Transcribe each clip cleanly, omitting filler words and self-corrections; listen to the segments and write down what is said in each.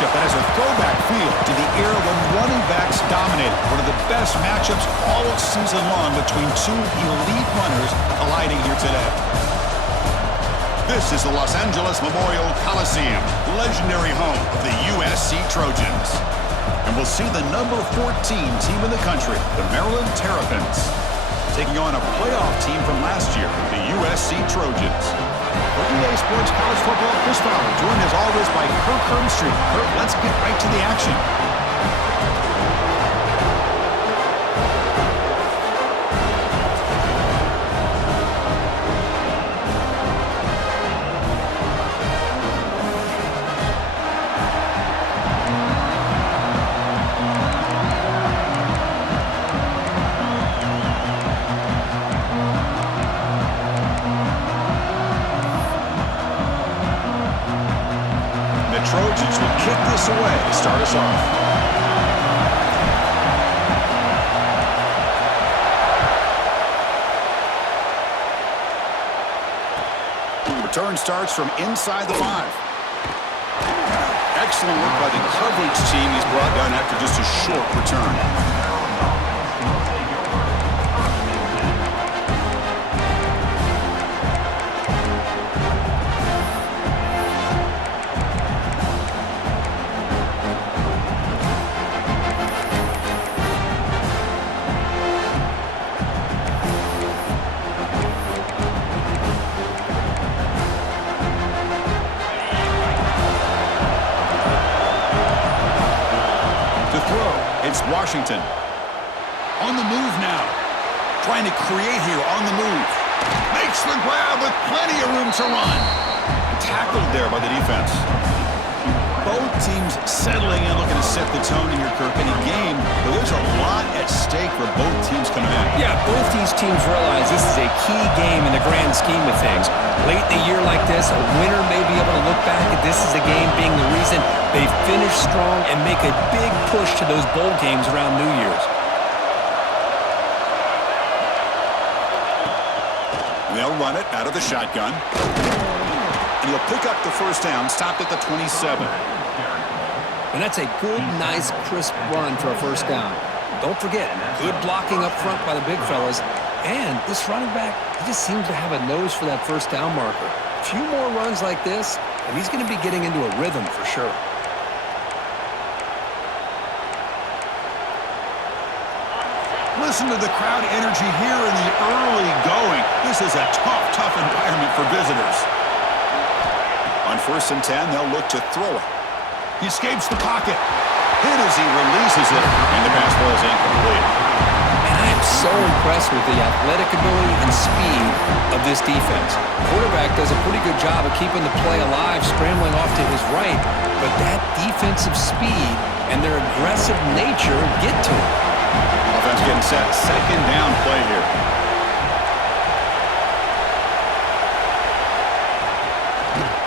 matchup that has a throwback feel to the era when running backs dominated. One of the best matchups all season long between two elite runners colliding here today. This is the Los Angeles Memorial Coliseum, legendary home of the USC Trojans. And we'll see the number 14 team in the country, the Maryland Terrapins, taking on a playoff team from last year, the USC Trojans. For EA Sports College Football, Chris Fowler, joined as always by Kirk Herbstreit. Kirk, let's get right to the action. Trojans will kick this away to start us off. Return starts from inside the 5. Excellent work by the coverage team. He's brought down after just a short return. It's Washington. On the move now. Trying to create here on the move. Makes the grab with plenty of room to run. Tackled there by the defense. Both teams settling in, looking to set the tone here, Kirk, in a game where there's a lot at stake for both teams coming in. Yeah, both these teams realize this is a key game in the grand scheme of things. Late in the year like this, a winner may be able to look back at this as a game being the reason they finish strong and make a big push to those bowl games around New Year's. They'll run it out of the shotgun. And he'll pick up the first down, stopped at the 27. And that's a good, nice, crisp run for a first down. Don't forget, good blocking up front by the big fellas. And this running back, he just seems to have a nose for that first down marker. A few more runs like this, and he's going to be getting into a rhythm for sure. Listen to the crowd energy here in the early going. This is a tough environment for visitors. On 1st and 10, they'll look to throw it. He escapes the pocket. Hit as he releases it, and the pass ball is incomplete. And I am so impressed with the athletic ability and speed of this defense. Quarterback does a pretty good job of keeping the play alive, scrambling off to his right, but that defensive speed and their aggressive nature get to him. Offense getting set. Second down play here.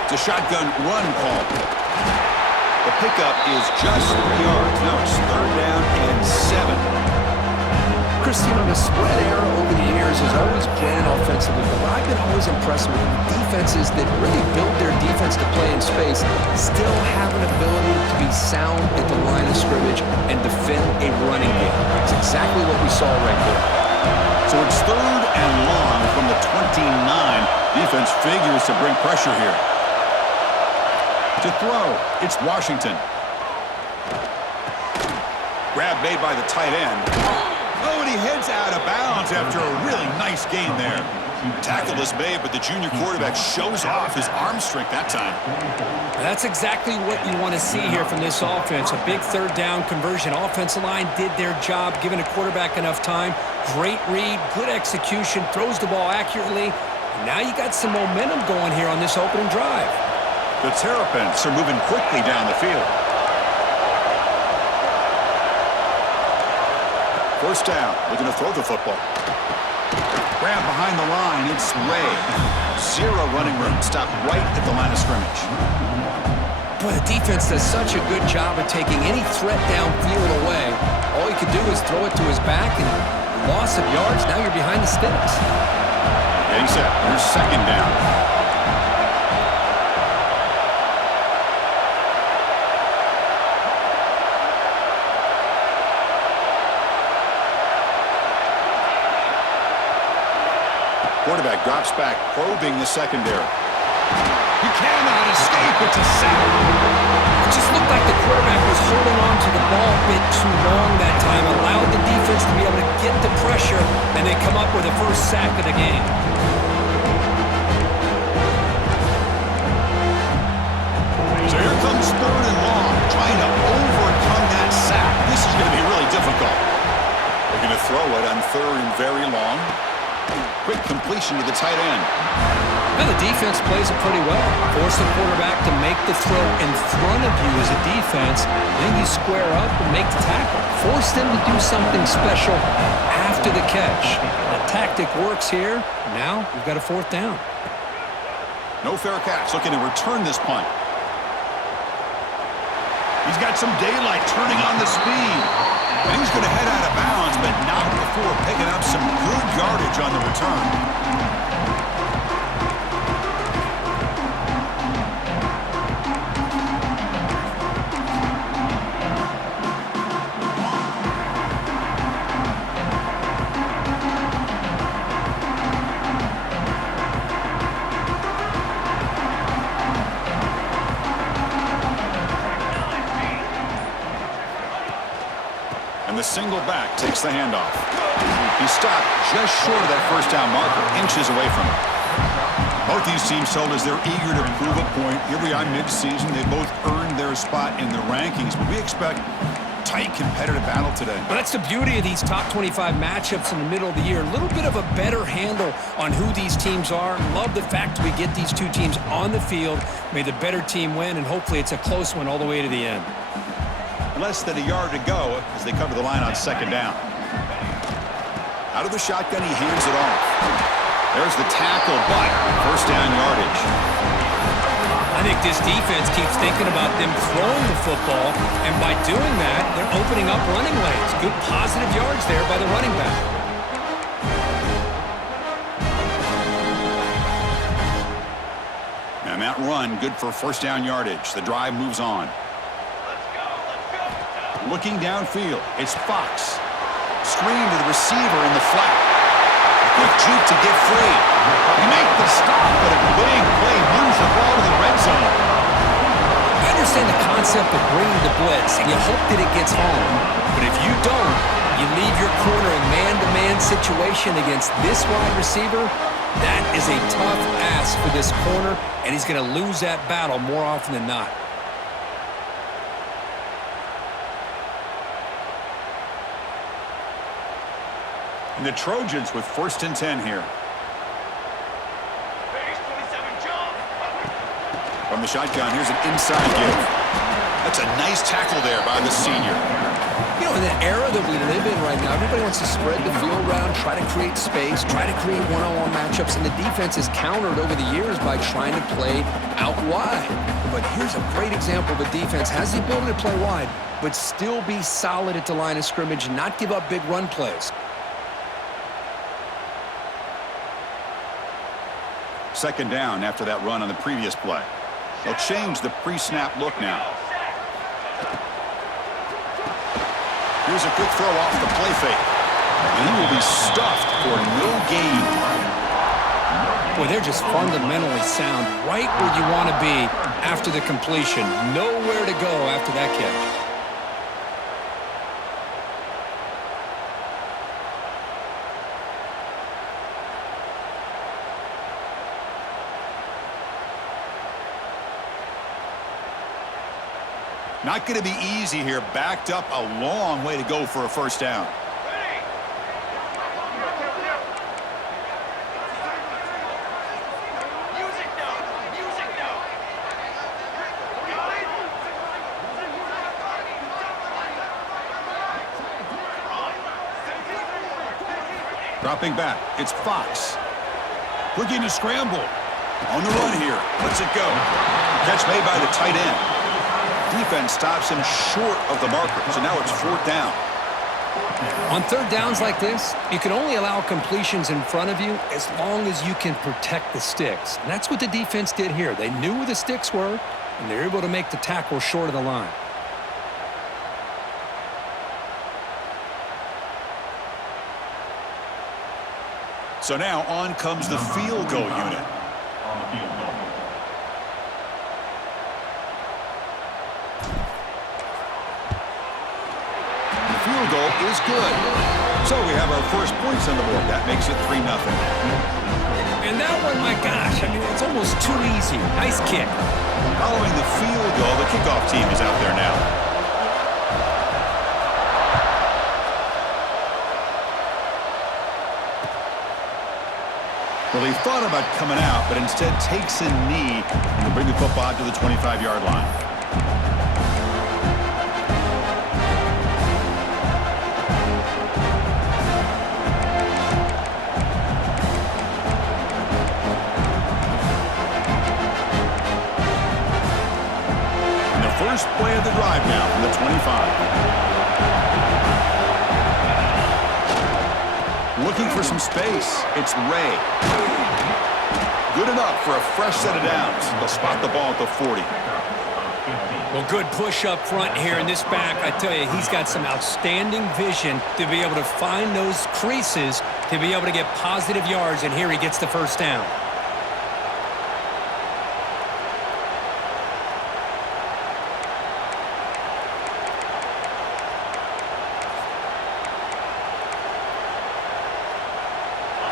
It's a shotgun run call. The pickup is just 3 yards. Now it's 3rd down and 7. Christian, on the spread era over the years has always been offensively, but I've been always impressed with defenses that really build their defense to play in space, still have an ability to be sound at the line of scrimmage and defend a running game. It's exactly what we saw right there. So it's 3rd and long from the 29. Defense figures to bring pressure here. To throw, it's Washington. Grab made by the tight end. Oh, and he heads out of bounds after a really nice gain there. Tackle is made, but the junior quarterback shows off his arm strength that time. That's exactly what you want to see here from this offense. A big 3rd down conversion. Offensive line did their job, giving a quarterback enough time. Great read, good execution, throws the ball accurately. Now you got some momentum going here on this opening drive. The Terrapins are moving quickly down the field. 1st down, looking to throw the football. Grab behind the line, it's Ray. 0 running room, stopped right at the line of scrimmage. Boy, the defense does such a good job of taking any threat downfield away. All you could do is throw it to his back, and loss of yards, now you're behind the sticks. Getting set, here's 2nd down. quarterback drops back, probing the secondary. He cannot escape. It's a sack. It just looked like the quarterback was holding on to the ball a bit too long that time, allowed the defense to be able to get the pressure, and then come up with the first sack of the game. So here comes 3rd and long, trying to overcome that sack. This is going to be really difficult. They're going to throw it on 3rd and very long. Quick completion to the tight end. Now the defense plays it pretty well. Force the quarterback to make the throw in front of you as a defense. Then you square up and make the tackle. Force them to do something special after the catch. The tactic works here. Now we've got a 4th down. No fair catch, looking to return this punt. He's got some daylight turning on the speed. And he's going to head out of bounds, but not before picking up some good yardage on the return. And the single back takes the handoff. He stopped just short of that 1st down marker, inches away from it. Both these teams told us they're eager to prove a point. Here we are mid-season. They both earned their spot in the rankings, but we expect tight competitive battle today. Well, that's the beauty of these top 25 matchups in the middle of the year. A little bit of a better handle on who these teams are. Love the fact we get these two teams on the field. May the better team win, and hopefully it's a close one all the way to the end. Less than a yard to go as they cover the line on 2nd down. Out of the shotgun, he hands it off. There's the tackle, but 1st down yardage. I think this defense keeps thinking about them throwing the football, and by doing that, they're opening up running lanes. Good positive yards there by the running back. And that run, good for 1st down yardage. The drive moves on. Looking downfield, it's Fox. Screen to the receiver in the flat. A quick juke to get free. He made the stop, but a big play moves the ball to the red zone. I understand the concept of bringing the blitz, and you hope that it gets home. But if you don't, you leave your corner in man-to-man situation against this wide receiver. That is a tough ask for this corner, and he's going to lose that battle more often than not. And the Trojans with 1st and 10 here. From the shotgun, here's an inside give. That's a nice tackle there by the senior. You know, in the era that we live in right now, everybody wants to spread the field around, try to create space, try to create one-on-one matchups, and the defense is countered over the years by trying to play out wide. But here's a great example of a defense has the ability to play wide, but still be solid at the line of scrimmage, not give up big run plays. 2nd down after that run on the previous play. They'll change the pre-snap look now. Here's a quick throw off the play fake. And he will be stuffed for no gain. Boy, they're just fundamentally sound right where you want to be after the completion. Nowhere to go after that catch. Not going to be easy here. Backed up a long way to go for a 1st down. Dropping back, it's Fox. Looking to scramble. On the run here. Lets it go. Catch made by the tight end. Defense stops him short of the marker, so now it's 4th down. On 3rd downs like this, you can only allow completions in front of you as long as you can protect the sticks. And that's what the defense did here. They knew where the sticks were, and they're able to make the tackle short of the line. So now on comes the field goal unit. The field goal is good. So we have our first points on the board. That makes it 3-0. And that one, my gosh, I mean, it's almost too easy. Nice kick. Following the field goal, the kickoff team is out there now. Well, he thought about coming out, but instead takes a knee to bring the football to the 25-yard line. And the first play of the drive now from the 25. Looking for some space. It's Ray. Good enough for a fresh set of downs. They'll spot the ball at the 40. Well, good push up front here in this back. I tell you, he's got some outstanding vision to be able to find those creases to be able to get positive yards, and here he gets the first down.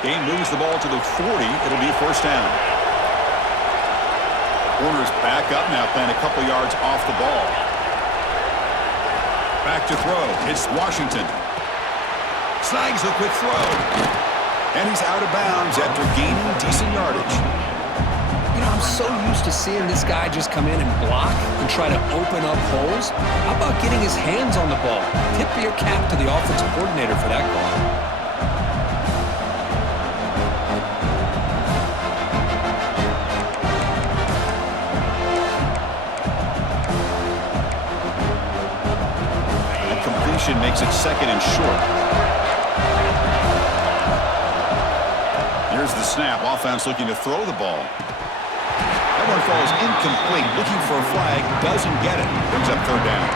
Game moves the ball to the 40. It'll be first down. Corner's back up now, playing a couple yards off the ball. Back to throw. It's Washington. Snags a quick throw. And he's out of bounds after gaining decent yardage. You know, I'm so used to seeing this guy just come in and block and try to open up holes. How about getting his hands on the ball? Tip your cap to the offensive coordinator for that call. Makes it second and short. Here's the snap. Offense looking to throw the ball. That one falls incomplete. Looking for a flag. Doesn't get it. Brings up third down.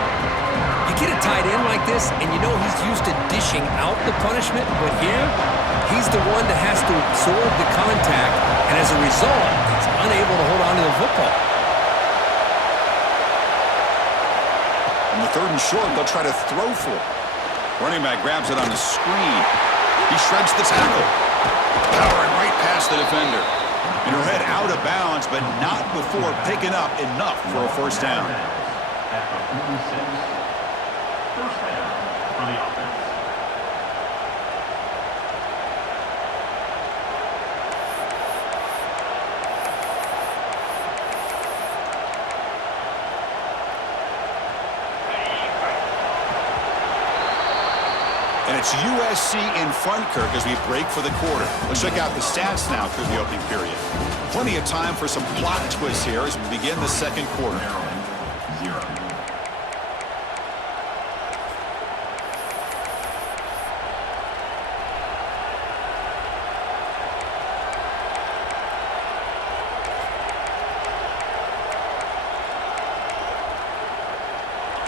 You get a tight end like this, and you know he's used to dishing out the punishment, but here, he's the one that has to absorb the contact, and as a result, he's unable to hold on to the football. On the third and short, they'll try to throw for it. Running back grabs it on the screen. He shreds the tackle. Powering right past the defender. And her head out of bounds, but not before picking up enough for a first down. First down for the offense. And it's USC in front, Kirk, as we break for the quarter. Let's check out the stats now through the opening period. Plenty of time for some plot twists here as we begin the second quarter. Maryland, 0.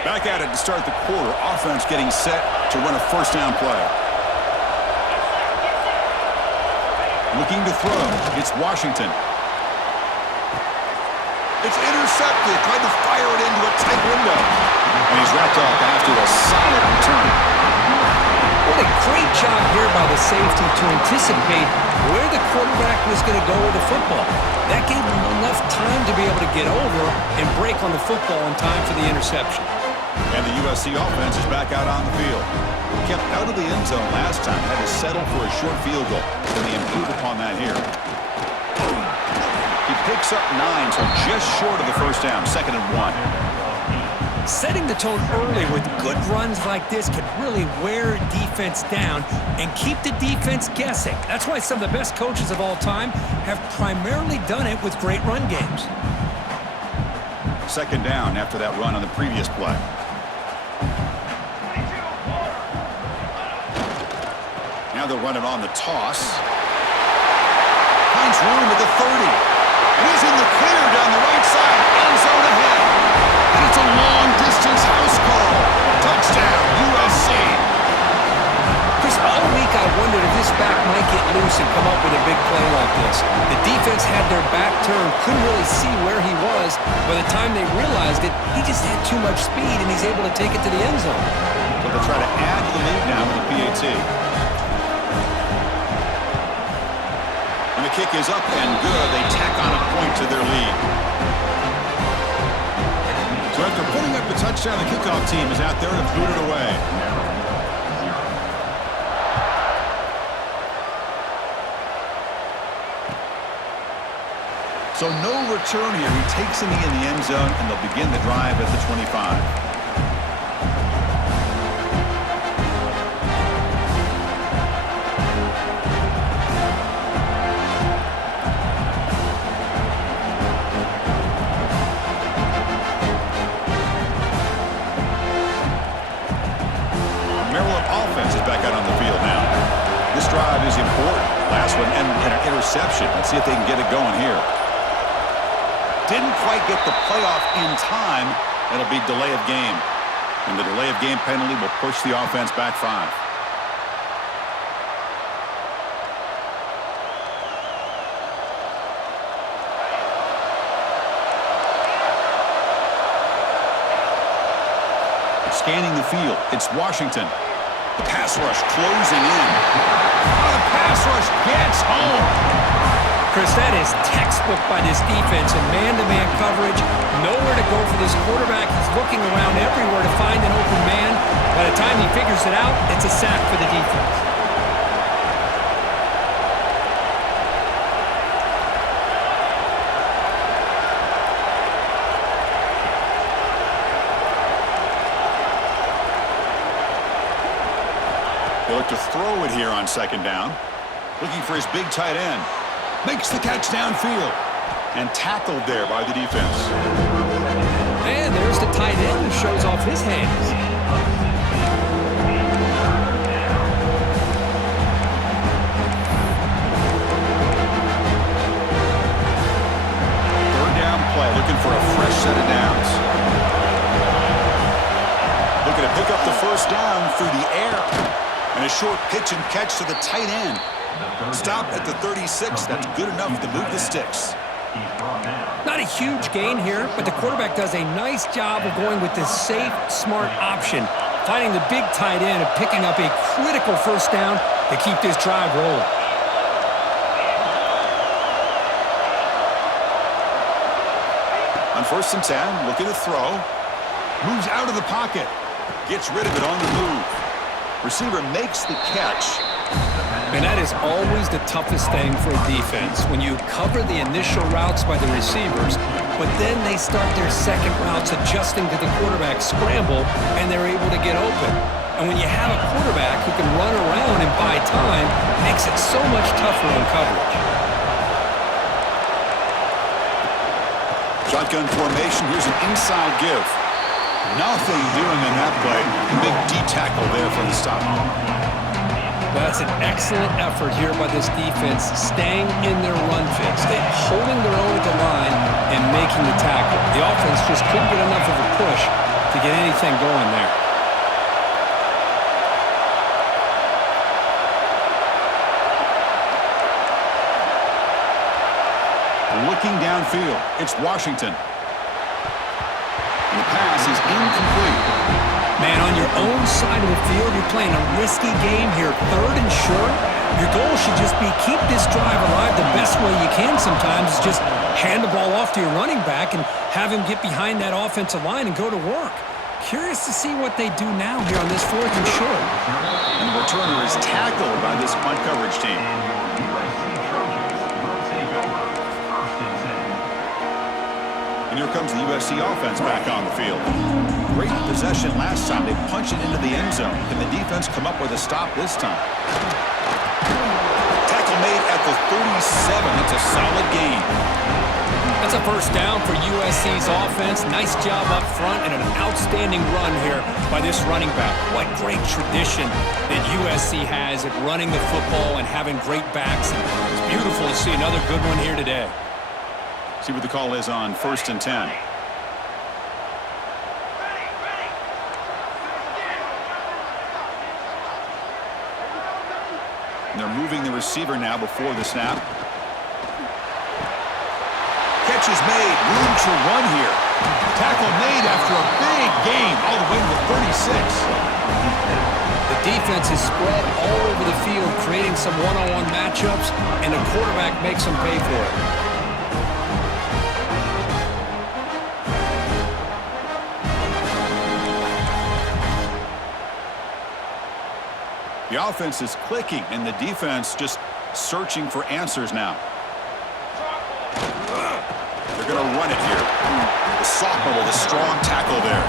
Back at it to start the quarter. Offense getting set to run a first down play. Looking to throw. It's Washington. It's intercepted. Tried to fire it into a tight window. And he's wrapped up after a solid return. What a great job here by the safety to anticipate where the quarterback was going to go with the football. That gave him enough time to be able to get over and break on the football in time for the interception. And the USC offense is back out on the field. Kept out of the end zone last time, had to settle for a short field goal. Can they improve upon that here? He picks up 9, so just short of the first down, 2nd and 1. Setting the tone early with good runs like this can really wear defense down and keep the defense guessing. That's why some of the best coaches of all time have primarily done it with great run games. 2nd down after that run on the previous play. Now they'll run it on the toss. Finds room at the 30. And he's in the clear down the right side. End zone ahead. And it's a long-distance house call. Touchdown, USC. Chris, all week I wondered if this back might get loose and come up with turn, couldn't really see where he was. By the time they realized it, he just had too much speed, and he's able to take it to the end zone. So they'll try to add to the lead now with the PAT. And the kick is up and good. They tack on a point to their lead. So after putting up the touchdown, the kickoff team is out there to boot it away. So no return here. He takes in the end zone, and they'll begin the drive at the 25. Maryland offense is back out on the field now. This drive is important. Last one ended in an interception. Let's see if they can get it going here. Didn't quite get the playoff in time. It'll be delay of game. And the delay of game penalty will push the offense back 5. Scanning the field, it's Washington. The pass rush closing in. Oh, the pass rush gets home. Chris, that is textbook by this defense in man-to-man coverage. Nowhere to go for this quarterback. He's looking around everywhere to find an open man. By the time he figures it out, it's a sack for the defense. They look to throw it here on second down. Looking for his big tight end. Makes the catch downfield. And tackled there by the defense. And there's the tight end who shows off his hands. Third down play, looking for a fresh set of downs. Looking to pick up the first down through the air. And a short pitch and catch to the tight end. Stop at the 36. That's good enough to move the sticks. Not a huge gain here, but the quarterback does a nice job of going with this safe, smart option, finding the big tight end and picking up a critical first down to keep this drive rolling. On 1st and 10, looking to throw. Moves out of the pocket. Gets rid of it on the move. Receiver makes the catch. And that is always the toughest thing for a defense, when you cover the initial routes by the receivers, but then they start their second routes adjusting to the quarterback scramble, and they're able to get open. And when you have a quarterback who can run around and buy time, it makes it so much tougher on coverage. Shotgun formation. Here's an inside give. Nothing doing on that play. Big D tackle there for the stop. That's an excellent effort here by this defense, staying in their run fix. They're holding their own at the line and making the tackle. The offense just couldn't get enough of a push to get anything going there. Looking downfield, it's Washington. And the pass is incomplete. Man, on your own side of the field, you're playing a risky game here. 3rd and short. Your goal should just be keep this drive alive the best way you can sometimes. Is just hand the ball off to your running back and have him get behind that offensive line and go to work. Curious to see what they do now here on this 4th and short. And the returner is tackled by this punt coverage team. And here comes the USC offense back on the field. Great possession last time. They punch it into the end zone. Can the defense come up with a stop this time? Tackle made at the 37. That's a solid gain. That's a first down for USC's offense. Nice job up front and an outstanding run here by this running back. What great tradition that USC has at running the football and having great backs. And it's beautiful to see another good one here today. See what the call is on 1st and 10. And they're moving the receiver now before the snap. catch is made. Room to run here. Tackle made after a big gain all the way to the 36. The defense is spread all over the field, creating some one-on-one matchups, and the quarterback makes them pay for it. The offense is clicking, and the defense just searching for answers now. They're going to run it here. The sophomore with a strong tackle there.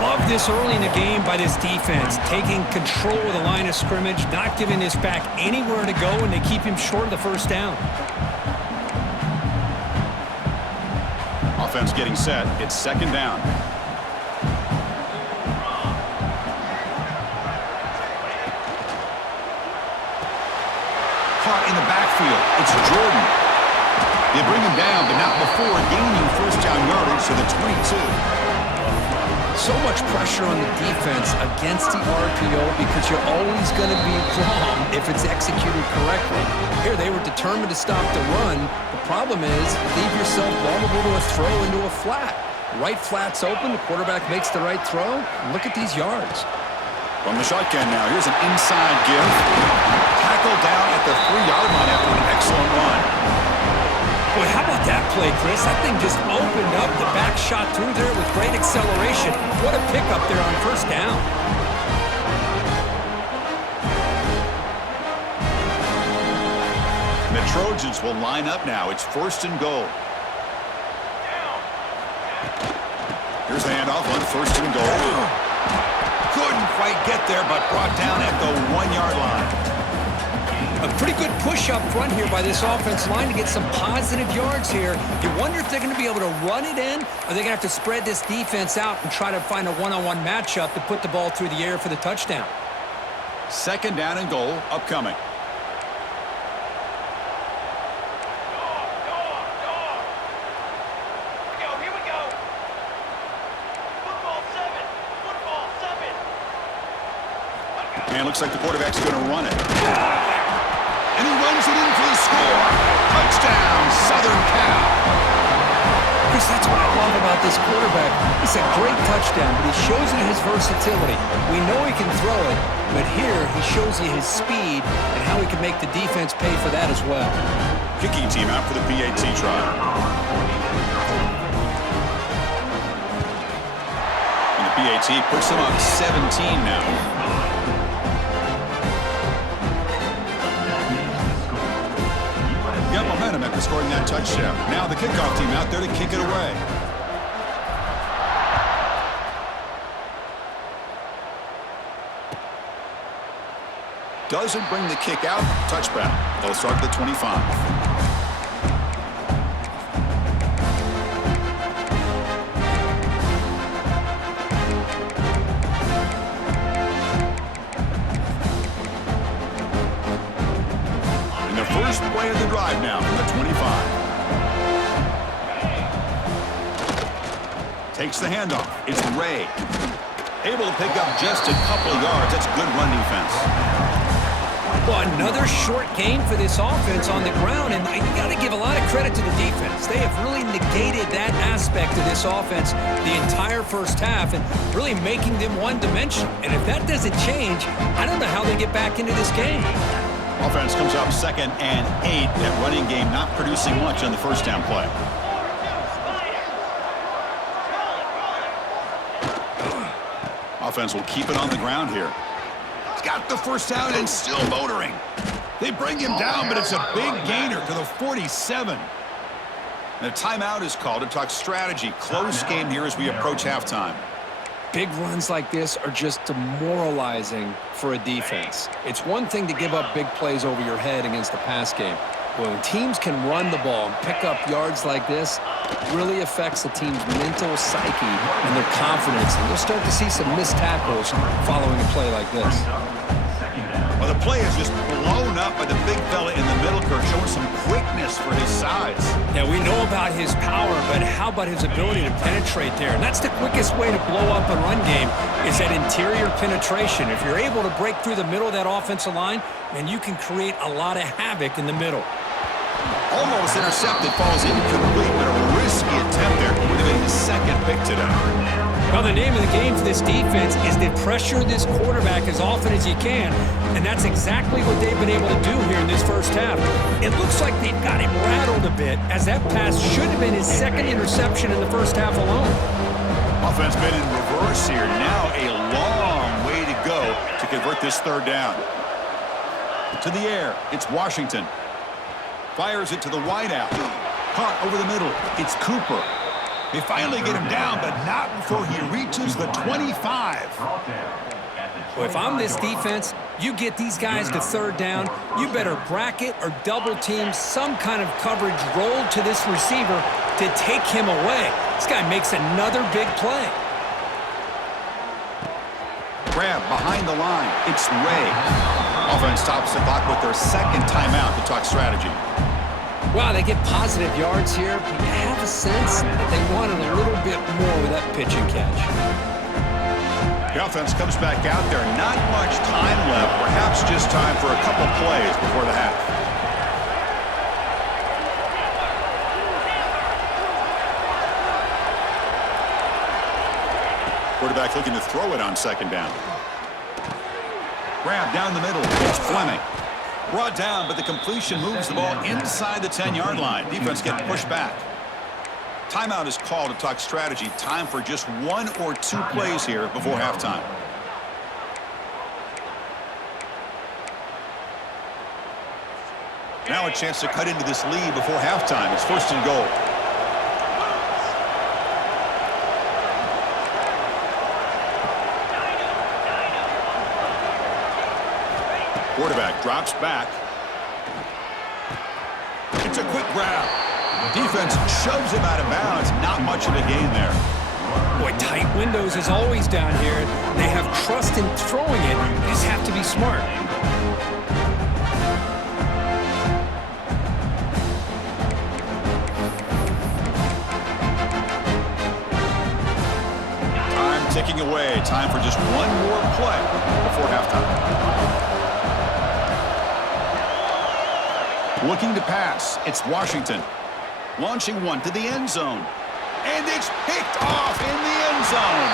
Love this early in the game by this defense, taking control of the line of scrimmage, not giving this back anywhere to go, and they keep him short of the first down. Offense getting set. It's second down. Caught in the backfield. It's Jordan. They bring him down, but not before gaining first down yardage to the 22. So much pressure on the defense against the RPO because you're always going to be wrong if it's executed correctly. Here, they were determined to stop the run. The problem is, leave yourself vulnerable to a throw into a flat. Right flat's open, the quarterback makes the right throw. Look at these yards. From the shotgun now, here's an inside give. Tackled down at the 3-yard line after an excellent run. Boy, how about that play, Chris? That thing just opened up. The back shot through there with great acceleration. What a pickup there on first down. The Trojans will line up now. It's first and goal. Here's the handoff on first and goal. Couldn't quite get there, but brought down at the 1-yard line. A pretty good push up front here by this offense line to get some positive yards here. You wonder if they're going to be able to run it in, or they're going to have to spread this defense out and try to find a one-on-one matchup to put the ball through the air for the touchdown. Second down and goal upcoming. And looks like the quarterback's going to run it. And he runs it in for the score. Touchdown, Southern Cal. Chris, that's what I love about this quarterback. It's a great touchdown, but he shows you his versatility. We know he can throw it, but here he shows you his speed and how he can make the defense pay for that as well. Kicking team out for the PAT try. And the PAT puts them up 17 now. Got momentum after scoring that touchdown. Now the kickoff team out there to kick it away. Doesn't bring the kick out. Touchback. They'll start at the 25. First play of the drive now from the 25. Takes the handoff. It's Ray. Able to pick up just a couple of yards. That's good run defense. Well, another short gain for this offense on the ground, and you got to give a lot of credit to the defense. They have really negated that aspect of this offense the entire first half and really making them one-dimensional. And if that doesn't change, I don't know how they get back into this game. Offense comes up 2nd and 8. That running game not producing much on the first down play. Offense will keep it on the ground here. He's got the first down and still motoring. They bring him down, but it's a big gainer to the 47. And a timeout is called to talk strategy. Close game here as we approach halftime. Big runs like this are just demoralizing for a defense. It's one thing to give up big plays over your head against the pass game. But when teams can run the ball and pick up yards like this, it really affects the team's mental psyche and their confidence. And you'll start to see some missed tackles following a play like this. Well, the play is just blown up by the big fella in the middle, Kirk, showing some quickness for his size. Yeah, we know about his power, but how about his ability to penetrate there? And that's the quickest way to blow up a run game is that interior penetration. If you're able to break through the middle of that offensive line, then you can create a lot of havoc in the middle. Almost intercepted, falls incomplete, but a second pick today. Well, the name of the game for this defense is to pressure this quarterback as often as you can, and that's exactly what they've been able to do here in this first half. It looks like they've got him rattled a bit, as that pass should have been his second interception in the first half alone. Offense been in reverse here. Now a long way to go to convert this third down. To the air, it's Washington. Fires it to the wideout. Caught over the middle. It's Cooper. They finally get him down, but not before he reaches the 25. Well, if I'm this defense, you get these guys to third down, you better bracket or double team some kind of coverage roll to this receiver to take him away. This guy makes another big play. Grab behind the line. It's Ray. Offense stops the clock with their second timeout to talk strategy. Wow, they get positive yards here, but you have a sense that they wanted a little bit more with that pitch and catch. The offense comes back out there. Not much time left. Perhaps just time for a couple plays before the half. Quarterback looking to throw it on second down. Grab down the middle. It's Fleming. Brought down, but the completion moves the ball inside the 10-yard line. Defense getting pushed back. Timeout is called to talk strategy. Time for just one or two plays here before halftime. Now a chance to cut into this lead before halftime. It's first and goal. Quarterback drops back. It's a quick grab. Defense shoves him out of bounds. Not much of a gain there. Boy, tight windows is always down here. They have trust in throwing it. You just have to be smart. Time ticking away. Time for just one more play before halftime. Looking to pass. It's Washington. Launching one to the end zone. And it's picked off in the end zone.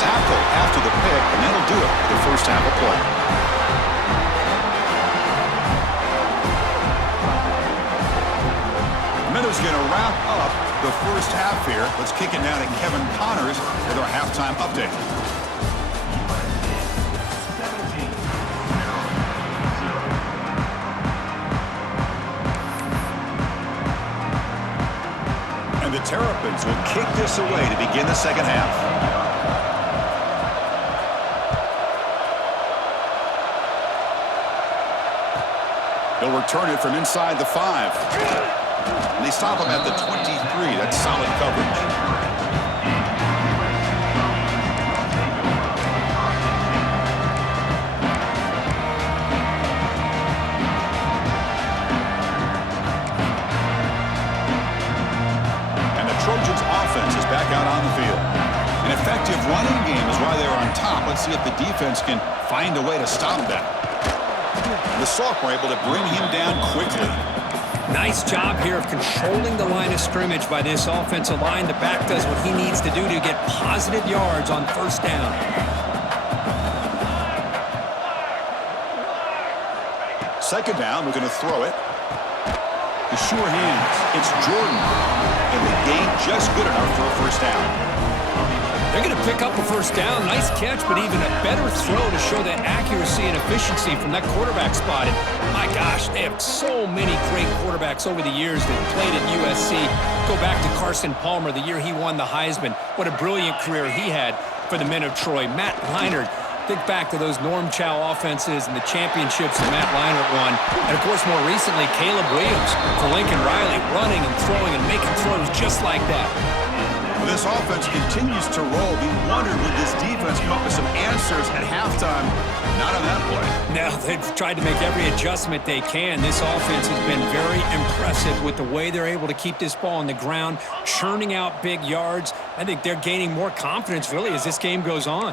Tackle after the pick, and that'll do it for the first half of play. Meadows going to wrap up the first half here. Let's kick it down to Kevin Connors with our halftime update. And the Terrapins will kick this away to begin the second half. They'll return it from inside the 5. And they stop him at the 23. That's solid coverage. Trojans offense is back out on the field. An effective running game is why they're on top. Let's see if the defense can find a way to stop that. And the sophomore able to bring him down quickly. Nice job here of controlling the line of scrimmage by this offensive line. The back does what he needs to do to get positive yards on first down. Second down, we're going to throw it. The sure hands. It's Jordan. And the gain just good enough for a first down. They're going to pick up a first down. Nice catch, but even a better throw to show that accuracy and efficiency from that quarterback spot. And my gosh, they have so many great quarterbacks over the years that played at USC. Go back to Carson Palmer, the year he won the Heisman. What a brilliant career he had for the men of Troy. Matt Leinart. Think back to those Norm Chow offenses and the championships that Matt Leinart won. And, of course, more recently, Caleb Williams for Lincoln Riley, running and throwing and making throws just like that. Well, this offense continues to roll. We wondered, would this defense come up with some answers at halftime? Not on that play. Now, they've tried to make every adjustment they can. This offense has been very impressive with the way they're able to keep this ball on the ground, churning out big yards. I think they're gaining more confidence, really, as this game goes on.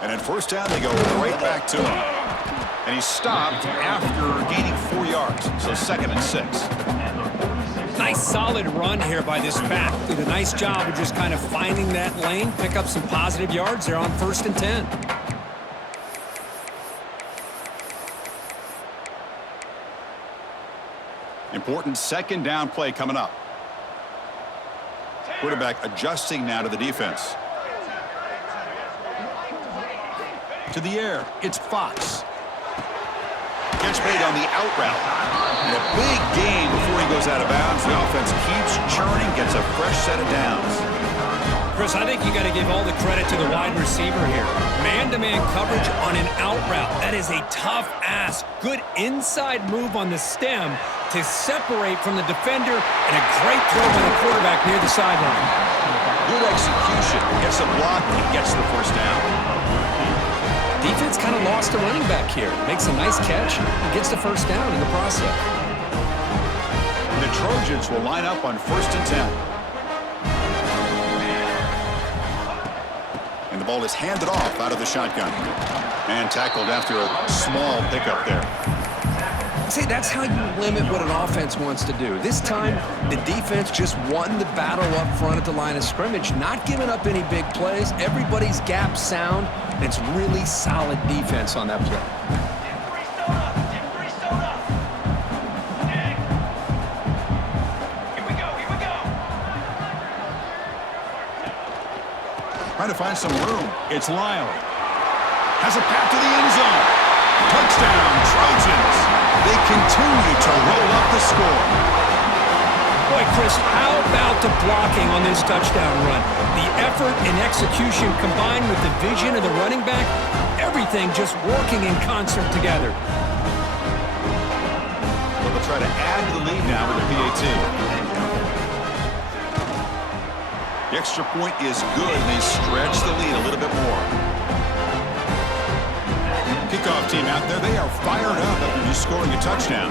And at first down, they go right back to him. And he's stopped after gaining 4 yards, so 2nd and 6. Nice solid run here by this back. Did a nice job of just kind of finding that lane, pick up some positive yards there on 1st and 10. Important 2nd down play coming up. Quarterback adjusting now to the defense. To the air, it's Fox. Catch made on the out route. And a big gain before he goes out of bounds. The offense keeps churning, gets a fresh set of downs. Chris, I think you got to give all the credit to the wide receiver here. Man-to-man coverage on an out route. That is a tough ask. Good inside move on the stem to separate from the defender, and a great throw by the quarterback near the sideline. Good execution. Gets a block and gets the 1st down. Defense kind of lost a running back here. Makes a nice catch and gets the 1st down in the process. The Trojans will line up on 1st and 10. And the ball is handed off out of the shotgun. And tackled after a small pickup there. See, that's how you limit what an offense wants to do. This time, the defense just won the battle up front at the line of scrimmage, not giving up any big plays. Everybody's gap sound. It's really solid defense on that play. Trying to find some room. It's Lyle. Has a path to the end zone. Touchdown, Trojans. They continue to roll up the score. Boy, Chris, how about the blocking on this touchdown run? The effort and execution combined with the vision of the running back, everything just working in concert together. They'll try to add to the lead now with a PAT. The extra point is good, and they stretch the lead a little bit more. Kickoff team out there, they are fired up after just scoring a touchdown.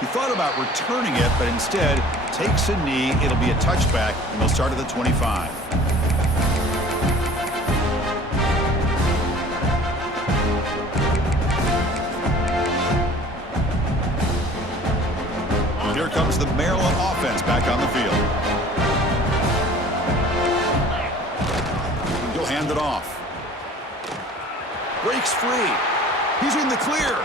He thought about returning it, but instead takes a knee. It'll be a touchback, and they'll start at the 25. Here comes the Maryland offense back on the field. He'll hand it off. Breaks free. He's in the clear.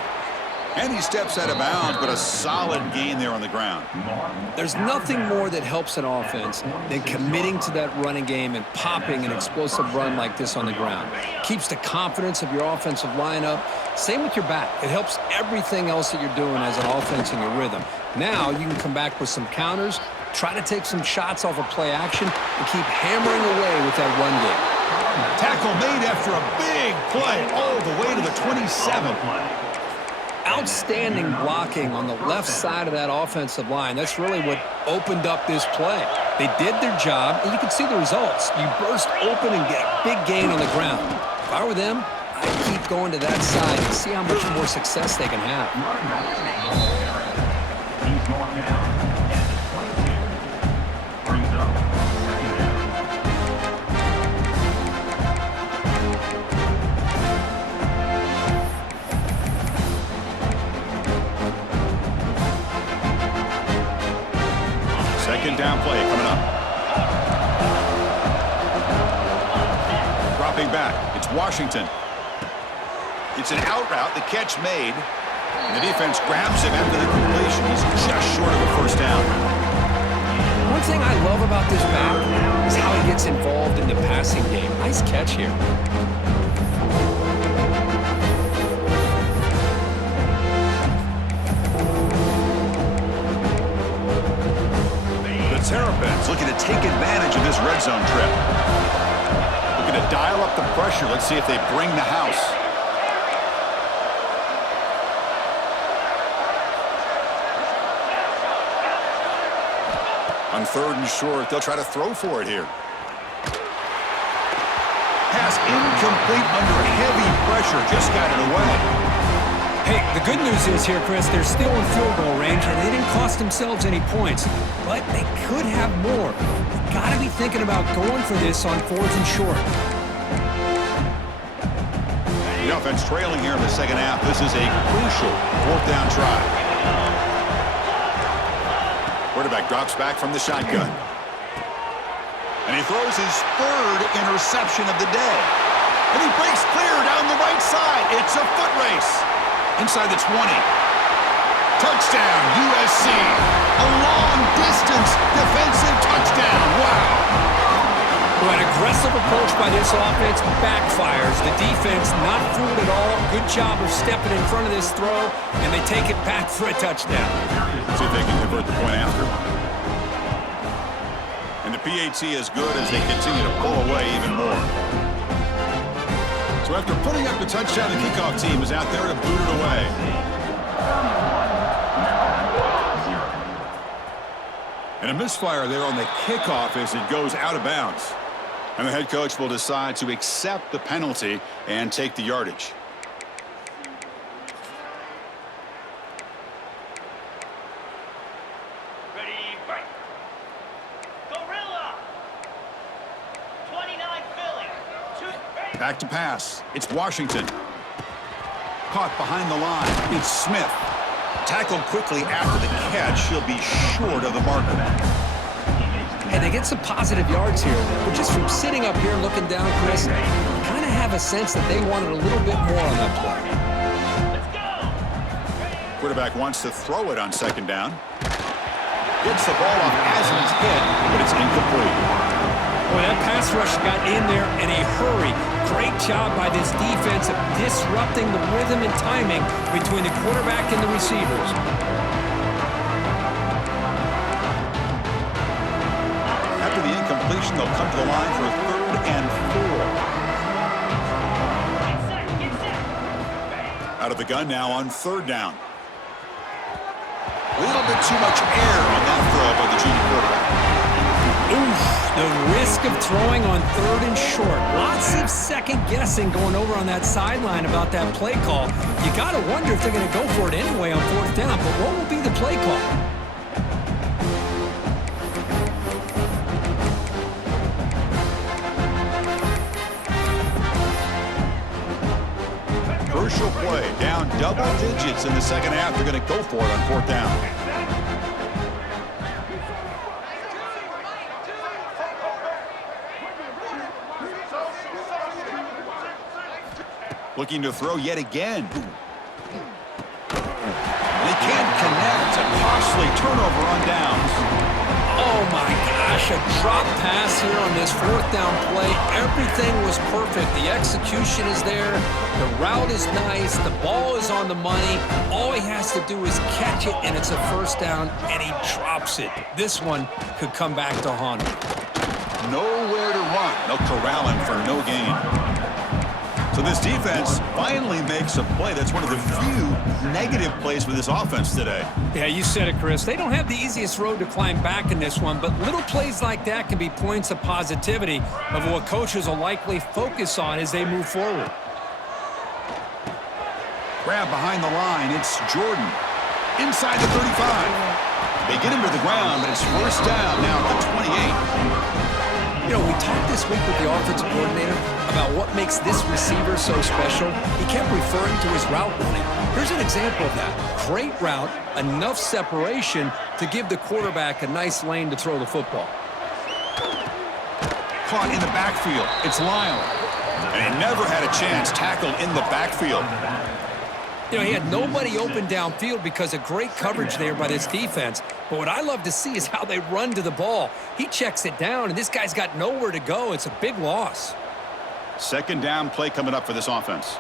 And he steps out of bounds, but a solid gain there on the ground. There's nothing more that helps an offense than committing to that running game and popping an explosive run like this on the ground. Keeps the confidence of your offensive lineup. Same with your back. It helps everything else that you're doing as an offense in your rhythm. Now you can come back with some counters, try to take some shots off of play action, and keep hammering away with that run game. Tackle made after a big play all the way to the 27. Outstanding blocking on the left side of that offensive line. That's really what opened up this play. They did their job, and you can see the results. You burst open and get a big gain on the ground. If I were them, I'd keep going to that side and see how much more success they can have. He's going down at the 22. Brings up 2nd down. Second down play coming up. Dropping back. It's Washington. It's an out route. The catch made. And the defense grabs him after the completion. He's just short of a 1st down. One thing I love about this back is how he gets involved in the passing game. Nice catch here. The Terrapins looking to take advantage of this red zone trip. Looking to dial up the pressure. Let's see if they bring the house. On 3rd and short, they'll try to throw for it here. Pass incomplete under heavy pressure. Just got it away. Hey, the good news is here, Chris, they're still in field goal range, and they didn't cost themselves any points. But they could have more. You've got to be thinking about going for this on 4th and short. The offense trailing here in the second half. This is a crucial 4th down try. Quarterback drops back from the shotgun. And he throws his 3rd interception of the day. And he breaks clear down the right side. It's a foot race. Inside the 20. Touchdown, USC. A long-distance defensive touchdown. Wow. Well, an aggressive approach by this offense backfires. The defense not fooled at all. Good job of stepping in front of this throw, and they take it back for a touchdown. See if they can convert the point after. And the PAT is good as they continue to pull away even more. So after putting up the touchdown, the kickoff team is out there to boot it away. And a misfire there on the kickoff as it goes out of bounds. And the head coach will decide to accept the penalty and take the yardage. Ready, break. Gorilla. 29 Philly. Back to pass. It's Washington. Caught behind the line. It's Smith. Tackled quickly after the catch. He'll be short of the marker. Hey, they get some positive yards here, but just from sitting up here looking down, Chris, you kind of have a sense that they wanted a little bit more on that play. Quarterback wants to throw it on 2nd down. Gets the ball off as he's hit, but it's incomplete. Boy, that pass rush got in there in a hurry. Great job by this defense of disrupting the rhythm and timing between the quarterback and the receivers. After the incompletion, they'll come to the line for 3rd and 4. Out of the gun now on 3rd down. A little bit too much air on that throw by the junior quarterback. Oof, the risk of throwing on 3rd and short. Lots of second guessing going over on that sideline about that play call. You got to wonder if they're going to go for it anyway on 4th down, but what will be the play call? Crucial play, down double digits in the second half. They're going to go for it on 4th down. Looking to throw yet again. They can't connect. A costly turnover on downs. Oh my gosh, a drop pass here on this 4th down play. Everything was perfect. The execution is there. The route is nice. The ball is on the money. All he has to do is catch it, and it's a 1st down, and he drops it. This one could come back to haunt him. Nowhere to run. They'll corral him for no gain. So this defense finally makes a play. That's one of the few negative plays for this offense today. Yeah, you said it, Chris. They don't have the easiest road to climb back in this one, but little plays like that can be points of positivity of what coaches will likely focus on as they move forward. Grab behind the line. It's Jordan. Inside the 35. They get him to the ground, but it's 1st down now at the 28. You know, we talked this week with the offensive coordinator about what makes this receiver so special. He kept referring to his route running. Here's an example of that. Great route, enough separation to give the quarterback a nice lane to throw the football. Caught in the backfield. It's Lyle. And he never had a chance tackled in the backfield. You know, he had nobody open downfield because of great coverage there by this defense. But what I love to see is how they run to the ball. He checks it down, and this guy's got nowhere to go. It's a big loss. 2nd down play coming up for this offense.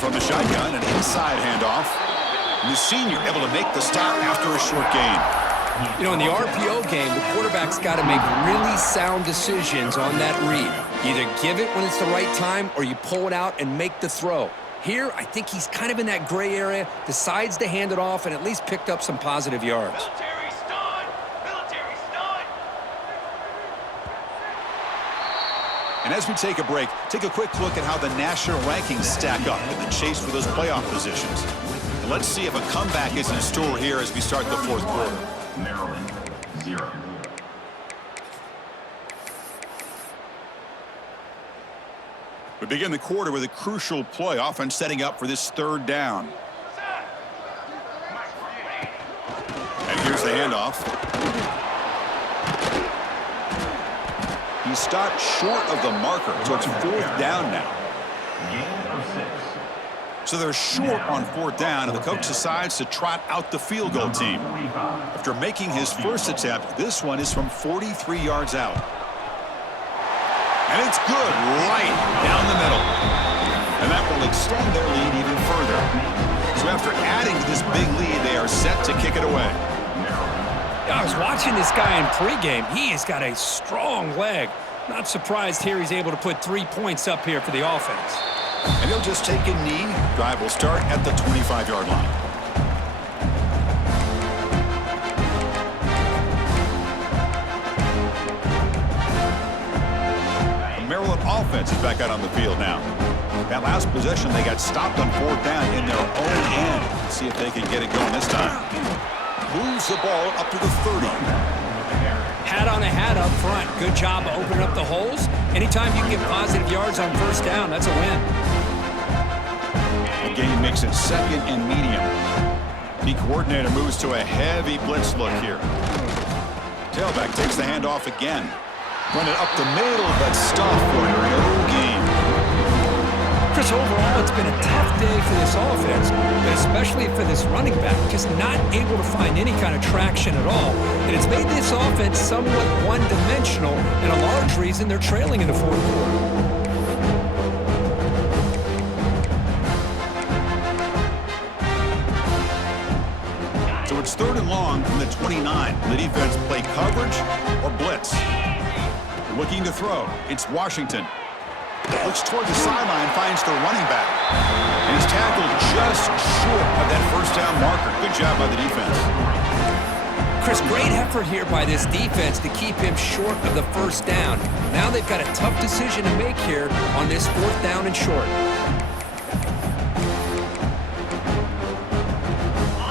From the shotgun, an inside handoff. And the senior able to make the stop after a short gain. You know, in the RPO game, the quarterback's got to make really sound decisions on that read. Either give it when it's the right time or you pull it out and make the throw. Here, I think he's kind of in that gray area, decides to hand it off and at least picked up some positive yards. Military stun! Military stun! And as we take a break, take a quick look at how the national rankings stack up in the chase for those playoff positions. And let's see if a comeback is in store here as we start the fourth quarter. Maryland, 0. We begin the quarter with a crucial play, offense setting up for this third down. And here's the handoff. He stopped short of the marker, so it's fourth down now. Gain of 6. So they're short on fourth down, and the coach decides to trot out the field goal team. 45. After making his first attempt, this one is from 43 yards out. And it's good, right down the middle. And that will extend their lead even further. So after adding to this big lead, they are set to kick it away. I was watching this guy in pregame. He has got a strong leg. Not surprised here he's able to put 3 points up here for the offense. And he'll just take a knee. Drive will start at the 25-yard line. The Maryland offense is back out on the field now. That last possession, they got stopped on fourth down in their own end. Let's see if they can get it going this time. Moves the ball up to the 30. Hat on a hat up front. Good job of opening up the holes. Anytime you can get positive yards on first down, that's a win. The game makes it second and medium. The coordinator moves to a heavy blitz look here. Tailback takes the handoff again. Run it up the middle, but stopped for no gain. Chris, overall, it's been a tough day for this offense, but especially for this running back, just not able to find any kind of traction at all. And it's made this offense somewhat one-dimensional, and a large reason they're trailing in the fourth quarter. So it's third and long from the 29. The defense play coverage or blitz. Looking to throw. It's Washington. Looks toward the sideline, finds the running back. And he's tackled just short of that first down marker. Good job by the defense. Chris, great effort here by this defense to keep him short of the first down. Now they've got a tough decision to make here on this fourth down and short.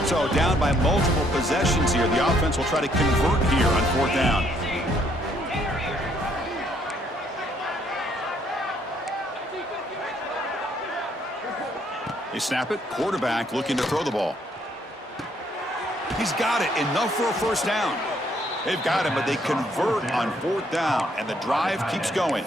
So down by multiple possessions here. The offense will try to convert here on fourth down. They snap it. Quarterback looking to throw the ball. He's got it. Enough for a first down. They've got it, but they convert on fourth down, and the drive keeps going.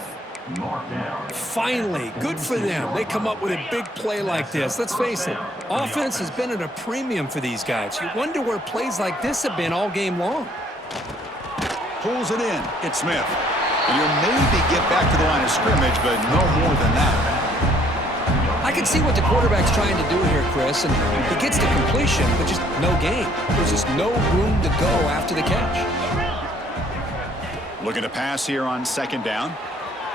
Finally, good for them. They come up with a big play like this. Let's face it, offense has been at a premium for these guys. You wonder where plays like this have been all game long. Pulls it in. It's Smith. And he'll maybe get back to the line of scrimmage, but no more than that. I can see what the quarterback's trying to do here, Chris, and he gets the completion, but just no gain. There's just no room to go after the catch. Looking to pass here on second down.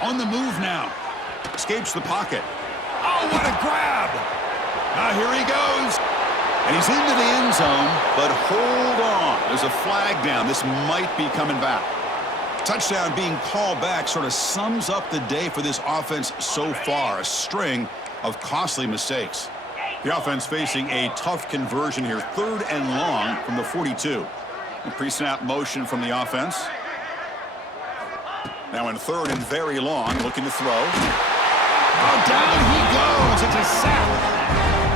On the move now. Escapes the pocket. Oh, what a grab! Now here he goes. And he's into the end zone, but hold on. There's a flag down. This might be coming back. Touchdown being called back sort of sums up the day for this offense so far. A string of costly mistakes. The offense facing a tough conversion here. Third and long from the 42. The pre-snap motion from the offense. Now in third and very long, looking to throw. Oh, down he goes. It's a sack.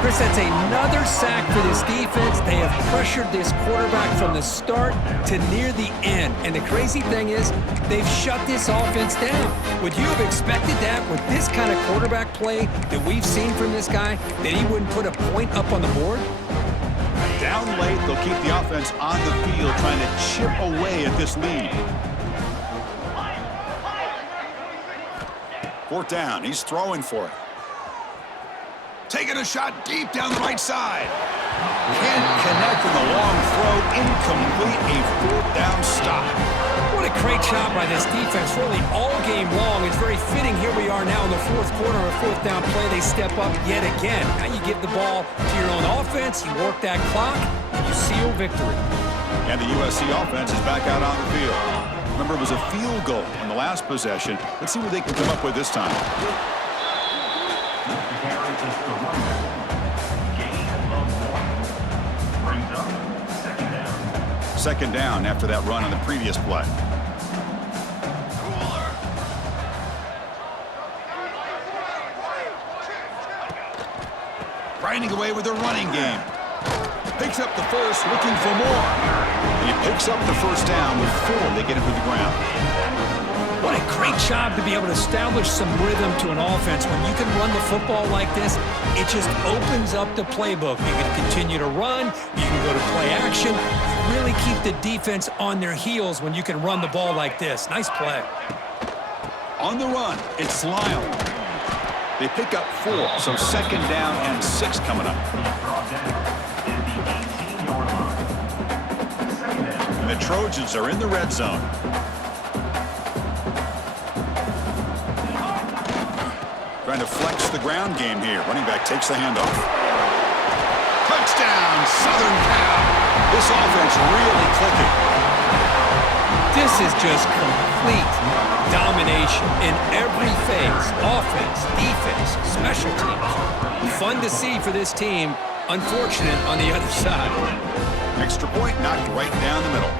Chris, that's another sack for this defense. They have pressured this quarterback from the start to near the end. And the crazy thing is, they've shut this offense down. Would you have expected that with this kind of quarterback play that we've seen from this guy, that he wouldn't put a point up on the board? Down late, they'll keep the offense on the field, trying to chip away at this lead. Fourth down, he's throwing for it. Taking a shot deep down the right side. Can't connect in the long throw. Incomplete, a fourth down stop. What a great job by this defense, really all game long. It's very fitting. Here we are now in the fourth quarter, a fourth down play. They step up yet again. Now you give the ball to your own offense, you work that clock, and you seal victory. And the USC offense is back out on the field. Remember, it was a field goal on the last possession. Let's see what they can come up with this time. Mr. Carey is the runner. Gain of 1. Brings up second down. Second down after that run on the previous play. Grinding away with their running game. Picks up the first, looking for more. And he picks up the first down with 4. They get him to the ground. What a great job to be able to establish some rhythm to an offense. When you can run the football like this, it just opens up the playbook. You can continue to run. You can go to play action. You really keep the defense on their heels when you can run the ball like this. Nice play. On the run, it's Lyle. They pick up 4, so second down and 6 coming up. Brought down at the 18-yard line. Second down. And the Trojans are in the red zone. Trying to flex the ground game here. Running back takes the handoff. Touchdown, Southern Cal. This offense really clicking. This is just complete domination in every phase. Offense, defense, special teams. Fun to see for this team. Unfortunate on the other side. Extra point knocked right down the middle.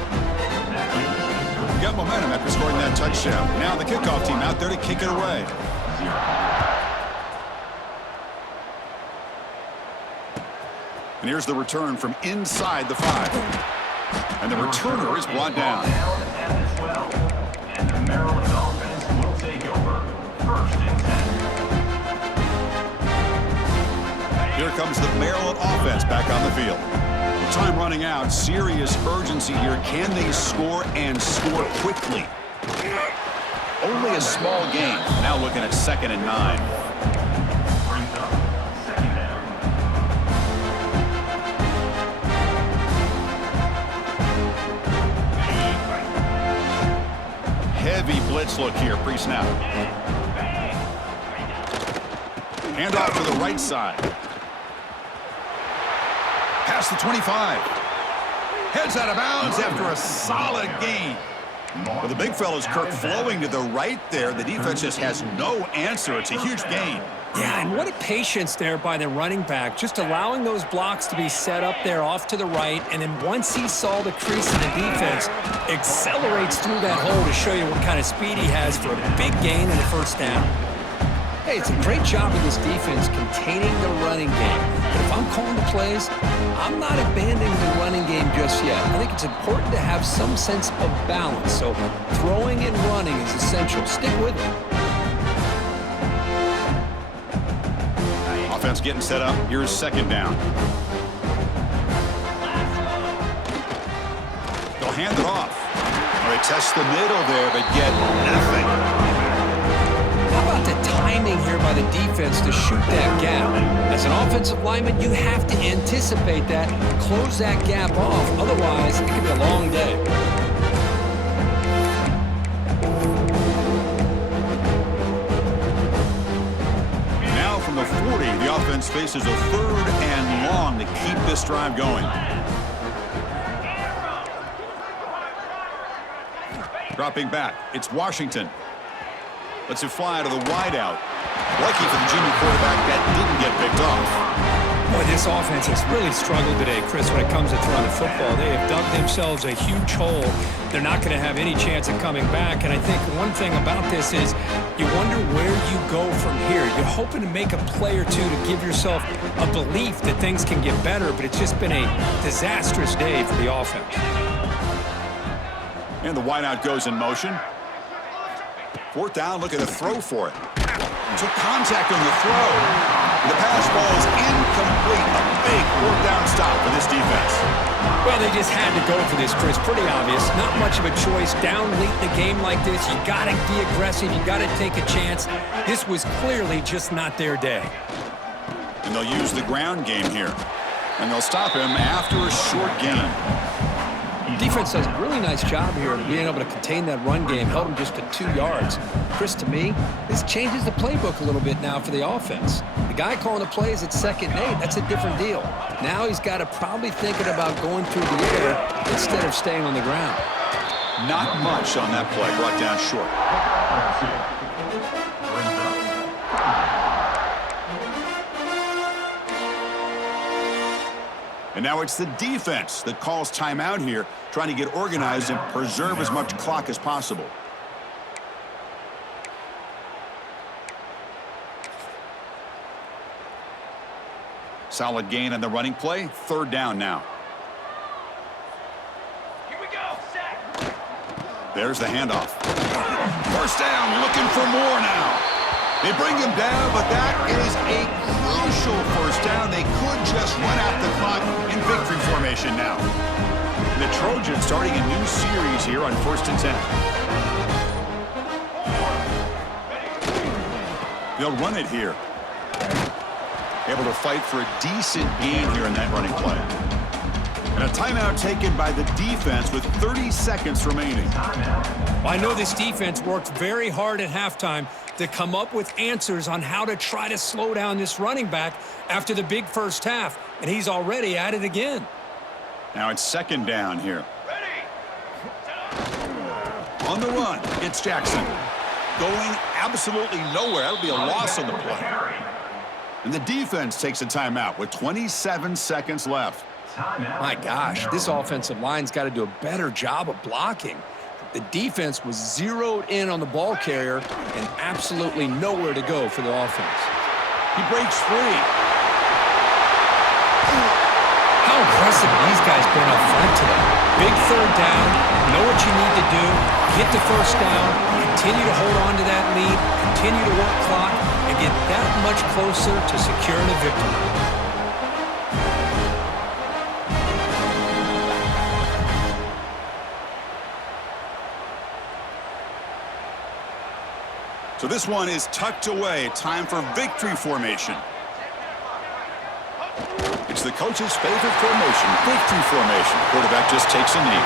Got momentum after scoring that touchdown. Now the kickoff team out there to kick it away. And here's the return from inside the 5. And the returner is brought down. As well. And the Maryland offense will take over. First and 10. Here comes the Maryland offense back on the field. Time running out. Serious urgency here. Can they score and score quickly? Only a small gain. Now looking at 2nd and 9. Brings up second down. Heavy blitz look here, pre-snap. Hand off to the right side. Past the 25. Heads out of bounds after a solid gain. Well, the big fella's Kirk flowing to the right there. The defense just has no answer. It's a huge gain. Yeah, and what a patience there by the running back, just allowing those blocks to be set up there off to the right, and then once he saw the crease in the defense, accelerates through that hole to show you what kind of speed he has for a big gain and a first down. Hey, it's a great job of this defense containing the running game. But if I'm calling the plays, I'm not abandoning the running game just yet. I think it's important to have some sense of balance. So throwing and running is essential. Stick with it. Offense getting set up. Here's 2nd down. They'll hand it off. They test the middle there, but get nothing. How about the timing here by the defense to shoot that gap? As an offensive lineman, you have to anticipate that, close that gap off. Otherwise, it could be a long day. Now from the 40, the offense faces a 3rd and long to keep this drive going. Dropping back, it's Washington. Lets it fly to the wideout. Lucky for the junior quarterback that didn't get picked off. Boy, this offense has really struggled today, Chris, when it comes to throwing the football. They have dug themselves a huge hole. They're not going to have any chance of coming back. And I think one thing about this is you wonder where you go from here. You're hoping to make a play or two to give yourself a belief that things can get better, but it's just been a disastrous day for the offense. And the wideout goes in motion. 4th down, look at the throw for it. Took contact on the throw. The pass ball is incomplete. A big 4th down stop for this defense. Well, they just had to go for this, Chris. Pretty obvious. Not much of a choice. Down late in the game like this, you got to be aggressive. You got to take a chance. This was clearly just not their day. And they'll use the ground game here. And they'll stop him after a short gain. Defense does a really nice job here of being able to contain that run game, held them just to 2 yards. Chris, to me, this changes the playbook a little bit now for the offense. The guy calling the plays at 2nd and 8, that's a different deal. Now he's got to probably thinking about going through the air instead of staying on the ground. Not much on that play, brought down short. That's it. Brings up. And now it's the defense that calls timeout here, trying to get organized and preserve as much clock as possible. Solid gain on the running play. Third down now. Here we go. Set. There's the handoff. First down, looking for more now. They bring him down, but that is a crucial first down. They could just run out the clock in victory formation now. And the Trojans starting a new series here on 1st and 10. They'll run it here. Able to fight for a decent gain here in that running play. And a timeout taken by the defense with 30 seconds remaining. Well, I know this defense worked very hard at halftime to come up with answers on how to try to slow down this running back after the big first half, and he's already at it again. Now it's second down here. Ready. On the run, it's Jackson. Going absolutely nowhere. That'll be a loss on the play. And the defense takes a timeout with 27 seconds left. My gosh, this offensive line's got to do a better job of blocking. The defense was zeroed in on the ball carrier and absolutely nowhere to go for the offense. He breaks free. How impressive these guys been up front today. Big third down, know what you need to do, get the first down, continue to hold on to that lead, continue to work clock, and get that much closer to securing a victory. So this one is tucked away. Time for victory formation. It's the coach's favorite formation, victory formation. Quarterback just takes a knee.